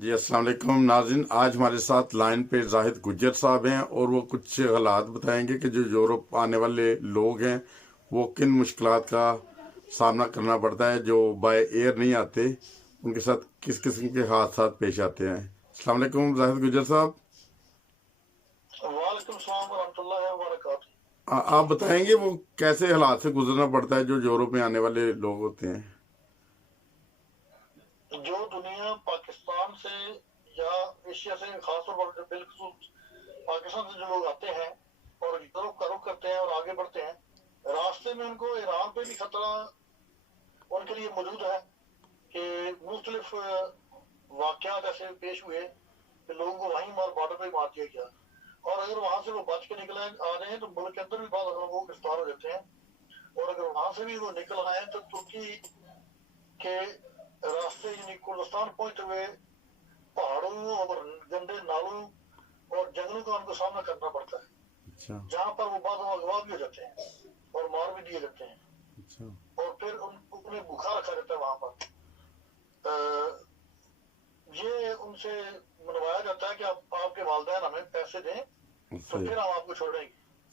जी अस्सलाम वालेकुम नाज़रीन। आज हमारे साथ लाइन पे जाहिद गुज्जर साहब हैं और वो कुछ हालात बताएंगे कि जो यूरोप आने वाले लोग हैं वो किन मुश्किलात का सामना करना पड़ता है, जो बाय एयर नहीं आते उनके साथ किस किस्म के हादसात पेश आते हैं। अस्सलाम वालेकुम जाहिद गुज्जर साहब। वालेकुम सलाम वरहमतुल्लाहि वबरकातुहू। आप बताएंगे वो कैसे हालात से गुजरना पड़ता है जो यूरोप में आने वाले लोग होते हैं। जो दुनिया पाकिस्तान से या एशिया से, खासतौर पर बिलखुसूस पाकिस्तान से जो लोग आते हैं और यूरोप का रुख करते हैं और आगे बढ़ते हैं, रास्ते में उनको ईरान पे भी खतरा उनके लिए मौजूद है कि मुख्तलिफ वाकयात ऐसे पेश हुए कि लोगों को वहीं बॉर्डर पे मार दिया गया, और अगर वहां से वो बच के निकले आ रहे हैं तो मुल्क के अंदर भी बाद वो गिरफ्तार हो जाते हैं, और अगर वहां से भी वो निकल आए तो तुर्की के रास्ते यानी कुर्दिस्तान पहुंचते हुए पहाड़ों और गंदे नालों और जंगलों का उनको सामना करना पड़ता है, अच्छा जहाँ पर वो बाद में अगवा भी हो जाते हैं और मार भी दिए जाते हैं, अच्छा और फिर उन्हें भूखा रखा जाता है वहां पर। ये उनसे मनवाया जाता है कि आपके वालिदैन हमें पैसे दें तो सही फिर हम आपको छोड़ेंगे।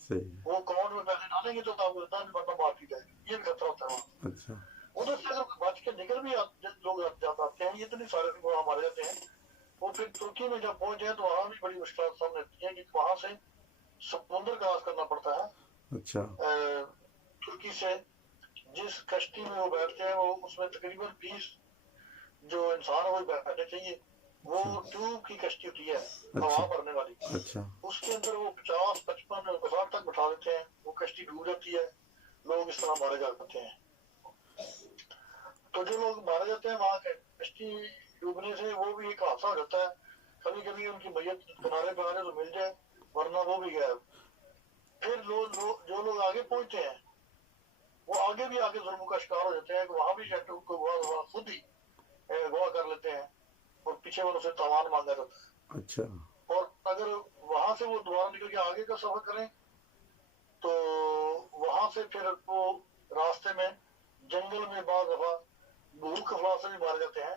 सही। वो अकाउंट में पैसे डालेंगे तो आपको मार दी जाएगी, ये भी खतरा होता है वहाँ। अच्छा उधर से अगर बच के निकल भी लोग आते हैं, ये तो नहीं सारे मारे जाते हैं, वो फिर तुर्की में जब पहुंच जाए तो वहां भी बड़ी मुश्किल सामने आती है कि वहां से समुद्र क्रॉस करना पड़ता है। अच्छा तुर्की से जिस कश्ती में वो बैठते हैं वो उसमें तकरीबन 20 जो इंसान है वो बैठने चाहिए। वो अच्छा ट्यूब की कश्ती होती है, अच्छा हवा भरने वाली, अच्छा उसके अंदर वो 50-55 तक बैठा देते हैं, वो कश्ती डूब जाती है, लोग इस तरह मारे जाते हैं। तो जो लोग मारे जाते हैं वहां कश्ती डूबने से वो भी एक हादसा हो जाता है, कभी कभी उनकी मैयत किनारे पे आ जाए तो मिल जाए, वरना वो भी गया। फिर जो लोग आगे पहुंचते हैं वो आगे भी आगे जुल्म का शिकार हो जाते हैं कि वहां भी जाके उनको खुद ही गवाह कर लेते हैं और पीछे वालों से तावान मांगा जाता है। अच्छा और अगर वहां से वो दोबारा निकल के आगे का सफर करें तो वहां से फिर वो रास्ते में जंगल में बाद दफा भूख अफवाह से भी मारे जाते हैं,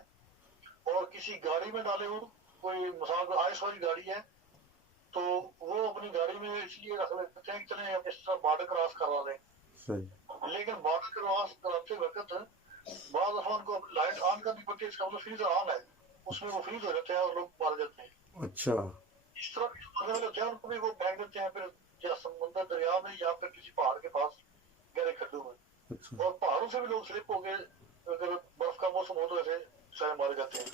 और किसी गाड़ी में डाले हो, कोई मिसाल आइस वाली गाड़ी है तो वो अपनी गाड़ी में इसलिए रख लेते हैं कि चले हम इस तरह बॉर्डर क्रॉस करवा लें, सही लेकिन बॉर्डर क्रॉस कराते वक्त बाद दफा उनको लाइट ऑन करनी पड़ती है, इसका मतलब फ्रीजर ऑन है, उसमें वो फ्रीज हो जाते हैं और लोग मारे जाते हैं। अच्छा इस तरह के मरने वाले होते हैं उनको भी वो फेंक देते हैं फिर या समुद्र दरिया में या फिर किसी पहाड़ के पास गहरे खड्डों में, अच्छा और पहाड़ों से भी लोग स्लिप हो गए, अगर बर्फ का मौसम हो तो ऐसे शायद मारे जाते हैं,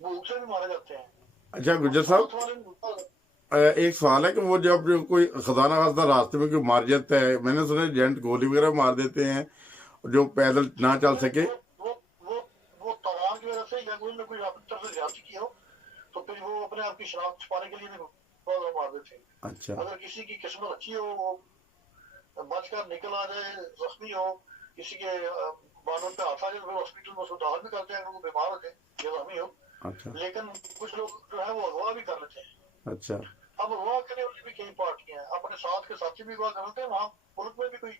भूख से भी मारे जाते हैं। अच्छा और गुज्जर साहब, साथ वाले एक सवाल है कि वो जब जो कोई खजाना खासदा रास्ते में कोई मार जाता है, मैंने सुना है जेंट गोली वगैरह मार देते हैं जो पैदल ना चल सके। वो वो वो तवान की वजह से या कोई ना कोई अपनी तरफ से ज्यादती की हो तो फिर वो अपने आप की शनाख्त छुपाने के लिए भी बहुत मार देते हैं। अच्छा अगर किसी की किस्मत अच्छी हो, वो बचकर निकल आ जाए, जख्मी हो, किसी के बालों पे हाथ आ जाए तो फिर हॉस्पिटल में उसको दाखिल भी करते हैं अगर वो बीमार हो जाए या जख्मी हो। अच्छा लेकिन कुछ लोग जो है वो अगवा भी कर लेते हैं। अच्छा अब अगवा करने वाली भी कई पार्टियां हैं, अपने साथ के साथी भी अगवा कर लेते हैं। वहाँ मुल्क में भी कोई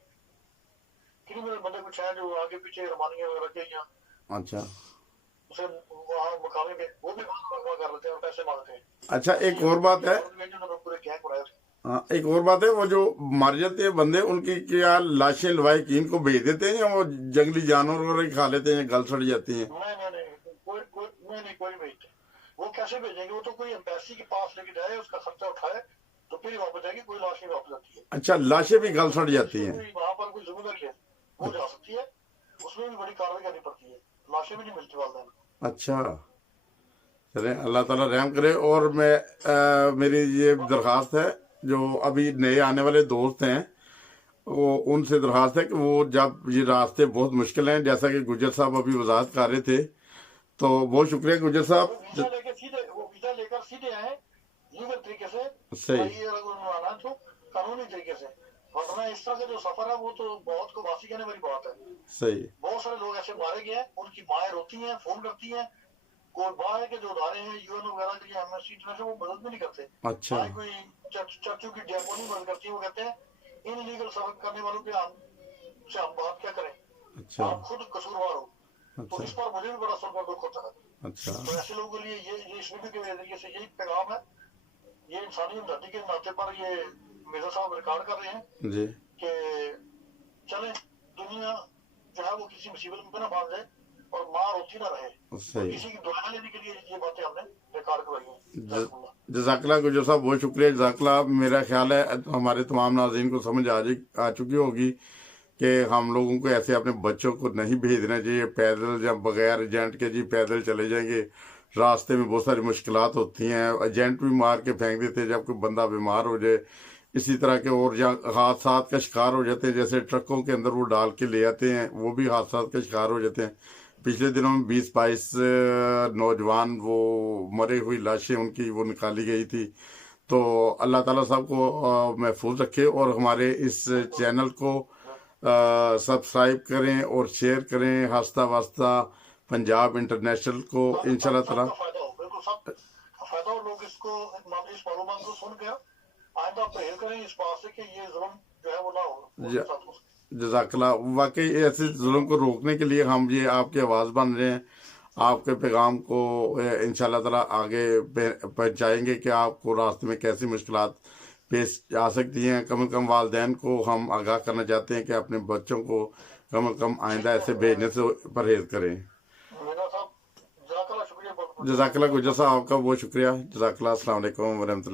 क्रिमिनल बंदे कुछ है जो आगे पीछे रमानिया वगैरह के या अच्छा उसे वहाँ मुकाबले में वो भी अगवा कर लेते हैं और पैसे मांगते हैं। अच्छा एक और बात है। पूरे गैंग बनाए थे। हाँ, एक और बात है, वो जो मर जाते हैं बंदे उनकी क्या लाशें लवाकिन को भेज देते हैं या वो जंगली जानवर वगैरह खा लेते हैं, गल सड़ जाती हैं। नहीं, कोई नहीं भेजते। वो कैसे भेजेंगे? वो तो कोई एम्बेसी के पास लेके जाए, उसका खर्चा उठाए तो फिर वापस जाएगी, कोई लाश नहीं वापस आती है। अच्छा लाशें भी गल सड़ जाती हैं। वहां पर कोई जिम्मेदारी है वो जा सकती है, उसमें भी बड़ी कार्रवाई करनी पड़ती है, लाशें भी नहीं मिलती वालदैन को। अच्छा चले अल्लाह ताला रहम करे। और मैं मेरी ये दरख्वास्त है, जो अभी नए आने वाले दोस्त हैं वो उनसे दरख्वास्त है कि वो जब ये रास्ते बहुत मुश्किल हैं, जैसा कि गुज्जर साहब अभी वजाहत कर रहे थे, तो बहुत शुक्रिया गुज्जर वो साहब। वीजा लेकर सीधे आए लीगल तरीके से, सही आना तो कानूनी तरीके से, वरना इस तरह का जो सफर है वो तो बहुत को वासी कहने वाली बात है। सही बहुत सारे लोग ऐसे मारे गए हैं, उनकी माएँ रोती हैं, फोन करती हैं, कोई बाहर के जो अदारे हैं यूएन वगैरह के लिए, एमएससी इंटरनेशनल, वो मदद भी नहीं करते। अच्छा ना ही कोई चर्चों की डेपो नहीं मदद करती। वो कहते हैं इन लीगल सफर करने वालों के से हम बात क्या करें, अच्छा आप खुद कसूरवार हो। तो अच्छा इस पर मुझे भी बड़ा सर दुख होता है। अच्छा तो ऐसे लोगों के लिए ये इस वीडियो के जरिए से यही पैगाम है, ये इंसानी हमदर्दी के नाते पर ये मिर्जा साहब रिकॉर्ड कर रहे हैं जी कि चले दुनिया जो है वो किसी मुसीबत में ना बांध जाए और माँ रोती ना रहे, और सही। किसी की दुआ लेने के लिए ये बातें हमने रिकॉर्ड करवाई हैं। जज़ाकल्लाह। जज़ाकल्लाह गुजर साहब, बहुत शुक्रिया। जज़ाकल्लाह। मेरा ख्याल है हमारे तमाम नाज़रीन को समझ आ चुकी होगी कि हम लोगों को ऐसे अपने बच्चों को नहीं भेजना चाहिए पैदल या बगैर एजेंट के। जी पैदल चले जाएंगे, रास्ते में बहुत सारी मुश्किलात होती हैं, एजेंट भी मार के फेंक देते हैं जब कोई बंदा बीमार हो जाए। इसी तरह के और हादसात का शिकार हो जाते हैं, जैसे ट्रकों के अंदर वो डाल के ले आते हैं, वो भी हादसात का शिकार हो जाते हैं। पिछले दिनों में 20-22 नौजवान वो मरे हुई लाशें उनकी वो निकाली गई थी। तो अल्लाह ताला साहब को महफूज रखे, और हमारे इस चैनल को सब्सक्राइब करें और शेयर करें। हंसता वास्ता पंजाब इंटरनेशनल को इंशाल्लाह ताला सबका फायदा हो, बिल्कुल सब फायदा हो। लोग इसको इस मालूमात को सुन के आइंदा परहेज करें इस बात से कि ये जुल्म जो है वो ना हो उनके साथ हो। जज़ाकल्लाह। वाकई ऐसे जुल्म को रोकने के लिए हम ये आपकी आवाज़ बन रहे हैं, आपके पैगाम को इंशाल्लाह ताला आगे पहुंचाएंगे कि आपको रास्ते में कैसी मुश्किलात पेश आ सकती हैं। कम से कम वालिदैन को हम आगाह करना चाहते हैं कि अपने बच्चों को कम से कम आइंदा ऐसे भेजने से परहेज करें। मेरा साहब जज़ाकल्लाह, शुक्रिया बहुत बहुत। जज़ाकल्लाह गुजर साहब, आपका बहुत शुक्रिया। जज़ाकल्लाह। अस्सलाम वालेकुम वरहमतुल्लाह।